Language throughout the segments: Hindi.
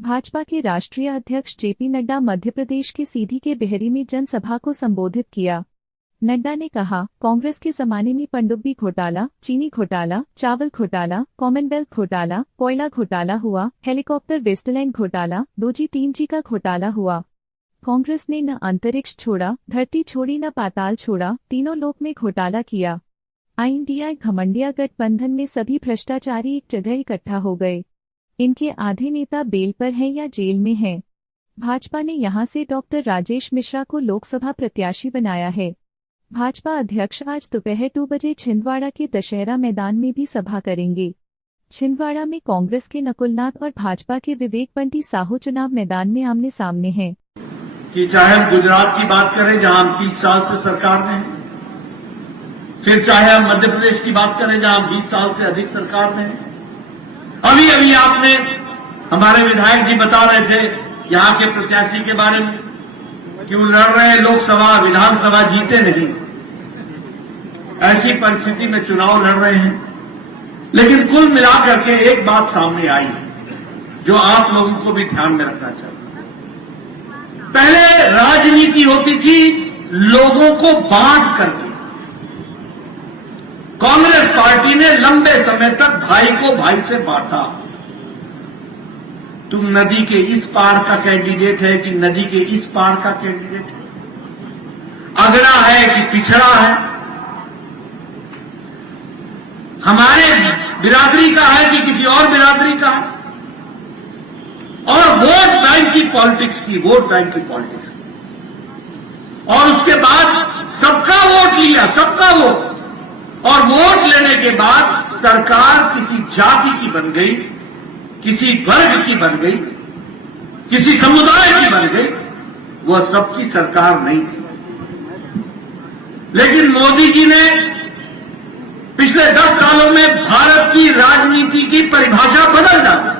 भाजपा के राष्ट्रीय अध्यक्ष जेपी नड्डा मध्य प्रदेश के सीधी के बेहरी में जनसभा को संबोधित किया। नड्डा ने कहा, कांग्रेस के जमाने में पनडुब्बी घोटाला, चीनी घोटाला, चावल घोटाला, कॉमनवेल्थ घोटाला, कोयला घोटाला हुआ, हेलीकॉप्टर वेस्टलैंड घोटाला, 2G 3G का घोटाला हुआ। कांग्रेस ने न अंतरिक्ष छोड़ा, धरती छोड़ी, न पाताल छोड़ा, तीनों लोक में घोटाला किया। इंडिया घमंडिया गठबंधन में सभी भ्रष्टाचारी एक जगह इकट्ठा हो गए। इनके आधे नेता बेल पर हैं या जेल में हैं। भाजपा ने यहां से डॉक्टर राजेश मिश्रा को लोकसभा प्रत्याशी बनाया है। भाजपा अध्यक्ष आज दोपहर 2 बजे छिंदवाड़ा के दशहरा मैदान में भी सभा करेंगे। छिंदवाड़ा में कांग्रेस के नकुलनाथ और भाजपा के विवेक बंटी साहू चुनाव मैदान में आमने सामने हैं। कि चाहे हम गुजरात की बात करें जहां हम 30 साल से सरकार में हैं, फिर चाहे हम मध्य प्रदेश की बात करें जहां हम 20 साल से अधिक सरकार में हैं। अभी अभी आपने हमारे विधायक जी बता रहे थे यहां के प्रत्याशी के बारे में कि वो लड़ रहे हैं लोकसभा विधानसभा, जीते नहीं। ऐसी परिस्थिति में चुनाव लड़ रहे हैं। लेकिन कुल मिलाकर के एक बात सामने आई है जो आप लोगों को भी ध्यान में रखना चाहिए। पहले राजनीति होती थी लोगों को बांट करके। कांग्रेस पार्टी ने लंबे समय तक भाई को भाई से बांटा। तुम नदी के इस पार का कैंडिडेट है कि नदी के इस पार का कैंडिडेट है, अगड़ा है कि पिछड़ा है, हमारे बिरादरी का है कि किसी और बिरादरी का है, और वोट बैंक की पॉलिटिक्स की, वोट बैंक की पॉलिटिक्स की। और उसके बाद सबका वोट लिया, सबका वोट, और वोट लेने के बाद सरकार किसी जाति की बन गई, किसी वर्ग की बन गई, किसी समुदाय की बन गई। वह सबकी सरकार नहीं थी। लेकिन मोदी जी ने पिछले 10 सालों में भारत की राजनीति की परिभाषा बदल डाली।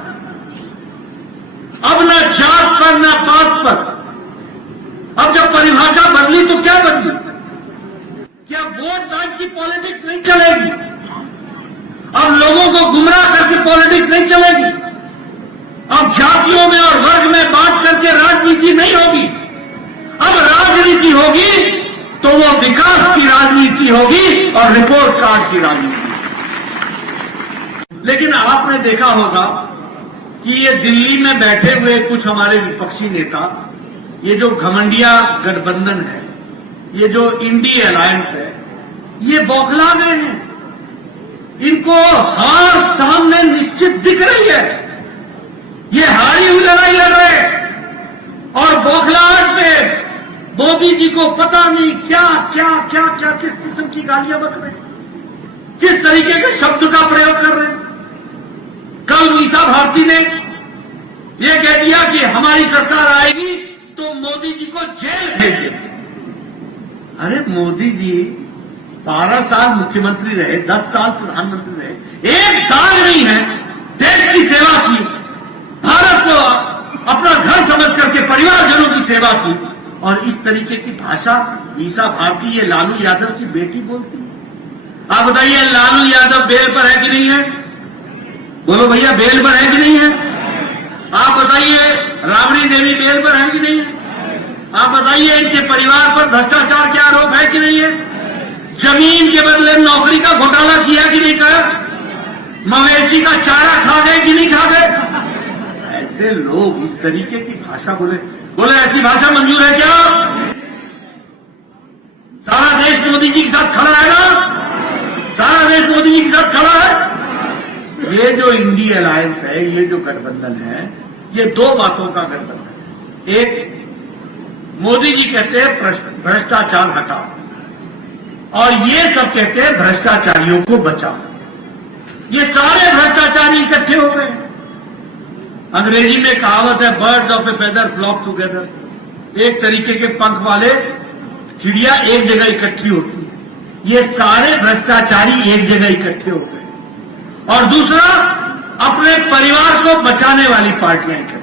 अब न जात पर न पात पर। अब जब परिभाषा बदली तो क्या बदली? क्या वोट बैंक की पॉलिटिक्स नहीं चलेगी? अब लोगों को गुमराह करके पॉलिटिक्स नहीं चलेगी। अब जातियों में और वर्ग में बांट करके राजनीति नहीं होगी। अब राजनीति होगी तो वो विकास की राजनीति होगी और रिपोर्ट कार्ड की राजनीति। लेकिन आपने देखा होगा कि ये दिल्ली में बैठे हुए कुछ हमारे विपक्षी नेता, ये जो घमंडिया गठबंधन है, ये जो इंडी अलायंस है, ये बौखला गए हैं। इनको हार सामने निश्चित दिख रही है। ये हारी हुई लड़ाई लड़ रहे हैं और बौखलाहट में मोदी जी को पता नहीं क्या क्या क्या क्या किस किस्म की गालियां बक रहे हैं, किस तरीके के शब्द का प्रयोग कर रहे हैं। कल मीसा भारती ने यह कह दिया कि हमारी सरकार आएगी तो मोदी जी को जेल भेज देंगे। अरे मोदी जी 12 साल मुख्यमंत्री रहे, 10 साल प्रधानमंत्री रहे, एक दाग नहीं है, देश की सेवा की, भारत को अपना घर समझ करके परिवारजनों की सेवा की, और इस तरीके की भाषा मीसा भारती, ये लालू यादव की बेटी बोलती है। आप बताइए लालू यादव बेल पर है कि नहीं है? बोलो भैया, बेल पर है कि नहीं है? आप बताइए राबड़ी देवी बेल पर है कि नहीं है? आप बताइए इनके परिवार पर भ्रष्टाचार के आरोप है कि नहीं है? जमीन के बदले नौकरी का घोटाला किया कि नहीं किया? मवेशी का चारा खा गए कि नहीं खा गए? ऐसे लोग इस तरीके की भाषा बोले ऐसी भाषा मंजूर है क्या? सारा देश मोदी जी के साथ खड़ा है ना? सारा देश मोदी जी के साथ खड़ा है। ये जो इंडी अलायंस है, ये जो गठबंधन है, ये दो बातों का गठबंधन है। एक, मोदी जी कहते हैं भ्रष्टाचार हटाओ, और ये सब कहते हैं भ्रष्टाचारियों को बचाओ। ये सारे भ्रष्टाचारी इकट्ठे हो गए। अंग्रेजी में कहावत है, birds of a feather flock together. एक तरीके के पंख वाले चिड़िया एक जगह इकट्ठी होती है। ये सारे भ्रष्टाचारी एक जगह इकट्ठे हो गए। और दूसरा, अपने परिवार को बचाने वाली पार्टियां इकट्ठी।